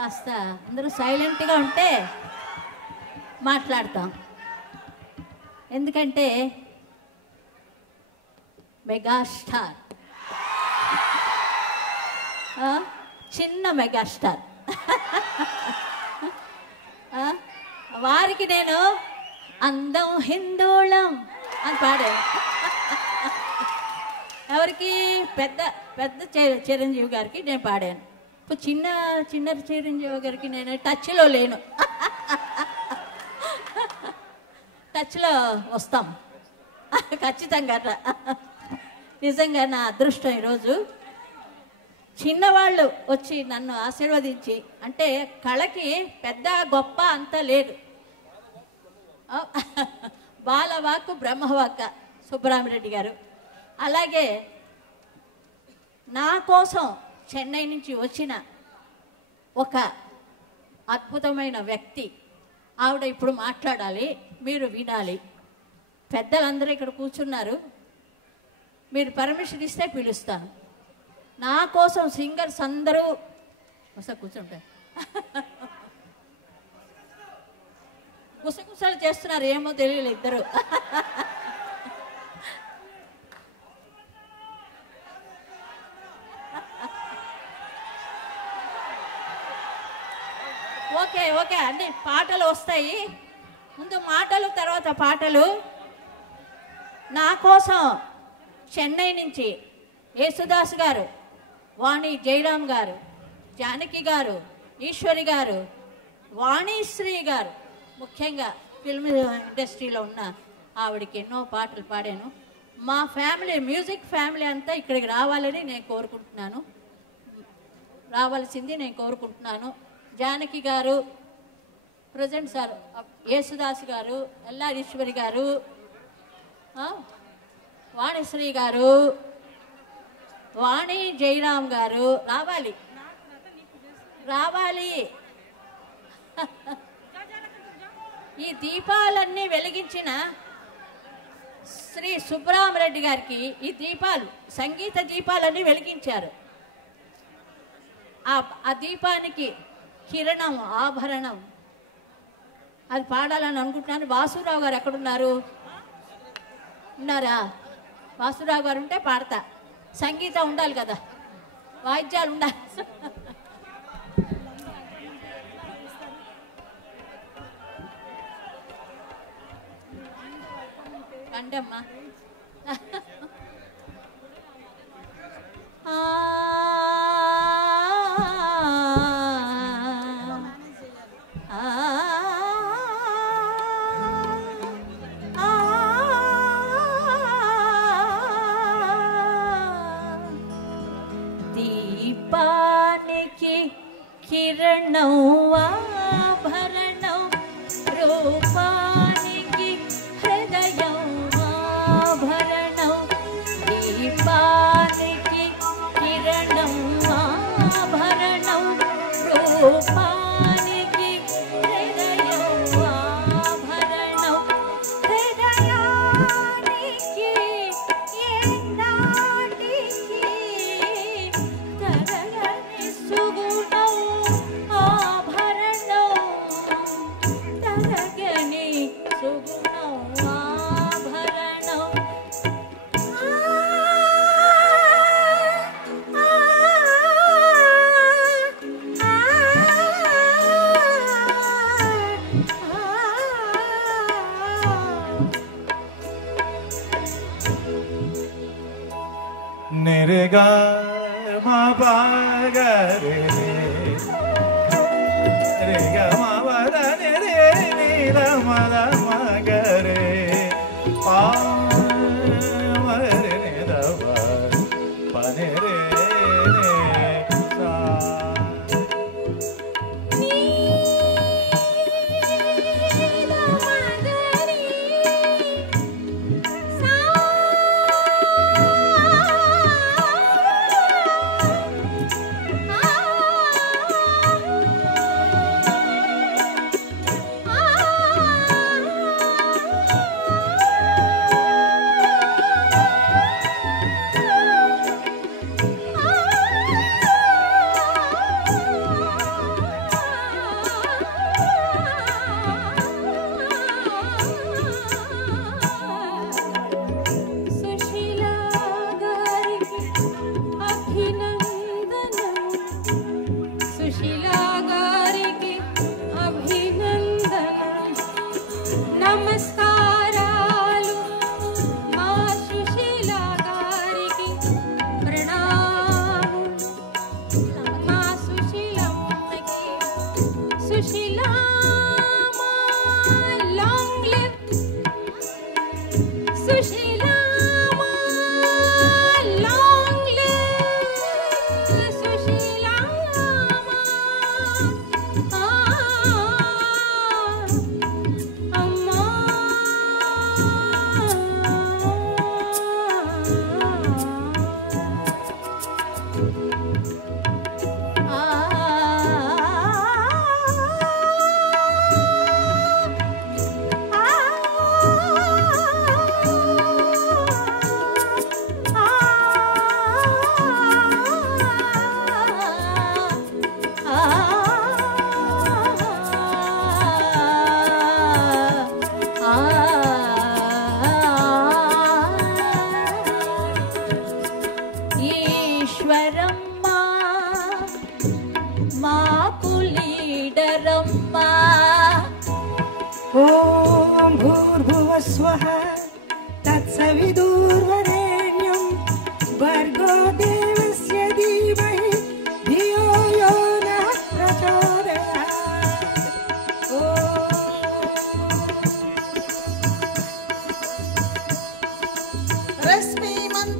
కాస్త అందరూ సైలెంట్గా ఉంటే మాట్లాడతాం. ఎందుకంటే మెగాస్టార్, చిన్న మెగాస్టార్, వారికి నేను అందం హిందోళం అని పాడాను. ఎవరికి? పెద్ద పెద్ద చిరంజీవి గారికి నేను పాడాను. ఇప్పుడు చిన్న చిరంజీవి గారికి నేను టచ్లో లేను. టచ్లో వస్తాం ఖచ్చితంగా. నిజంగా నా అదృష్టం ఈరోజు చిన్నవాళ్ళు వచ్చి నన్ను ఆశీర్వదించి, అంటే కళకి పెద్ద గొప్ప అంతా లేదు. బాలవాక్కు బ్రహ్మవాక్క సుబ్బరామిరెడ్డి గారు, అలాగే నా కోసం చెన్నై నుంచి వచ్చిన ఒక అద్భుతమైన వ్యక్తి, ఆవిడ ఇప్పుడు మాట్లాడాలి, మీరు వినాలి. పెద్దలందరూ ఇక్కడ కూర్చున్నారు, మీరు పర్మిషన్ ఇస్తే పిలుస్తాను. నా కోసం సింగర్స్ అందరూ వస్తా కూర్చుంటారు. గుసగుసలు చేస్తున్నారు, ఏమో తెలియలేదు ఇద్దరు. ఓకే ఓకే అన్ని పాటలు వస్తాయి, ముందు మాటలు తర్వాత పాటలు. నా కోసం చెన్నై నుంచి యేసుదాస్ గారు, వాణి జయరామ్ గారు, జానకి గారు, ఈశ్వరి గారు, వాణిశ్రీ గారు, ముఖ్యంగా ఫిల్మ్ ఇండస్ట్రీలో ఉన్న ఆవిడకి ఎన్నో పాటలు పాడాను. మా ఫ్యామిలీ, మ్యూజిక్ ఫ్యామిలీ అంతా ఇక్కడికి రావాలని నేను కోరుకుంటున్నాను, రావాల్సింది నేను కోరుకుంటున్నాను. జానకి గారు, ప్రజెంట్ సార్ యేసుదాస్ గారు, ఎల్లారీశ్వరి గారు, వాణిశ్రీ గారు, వాణి జయరామ్ గారు రావాలి రావాలి. ఈ దీపాలన్నీ వెలిగించిన శ్రీ సుబ్బరామిరెడ్డి గారికి ఈ దీపాలు, సంగీత దీపాలన్నీ వెలిగించారు. ఆ దీపానికి కిరణం, ఆభరణం, అది పాడాలని అనుకుంటున్నాను. వాసురావు గారు ఎక్కడున్నారు? ఉన్నారా? వాసురావు గారు ఉంటే పాడతా. సంగీతం ఉండాలి కదా, వాయిద్యాలు ఉండాలి. అండమ్మా దీపానికి కిరణం, ఆభరణం, రూపానికి హృదయం, ఆభరణం. దీపానికి కిరణం, ఆభరణం, రూపానికి హృదయం, ఆభరణం. హృదయానికి ఏనాటికి తరగని సుగుణం, ఆభరణం, తరగని సుగుణం, ఆభరణం. నిరగా మా బాగరే రేగా మా వదనే రే నీల మల మగరే పావరే నిదవ పనే రే సా. సుశీలామా లాంగ్ లివ్ సుశీలామా అమ్మా ఈశ్వరమ్మా మాకు లీడరమ్మా ఓం భూర్భువస్వః తత్సవితుర్వరేణ్యం భర్గో దేవస్య ధీమహి ధియో యో నః ప్రచోదయాత్. రశ్మిమంత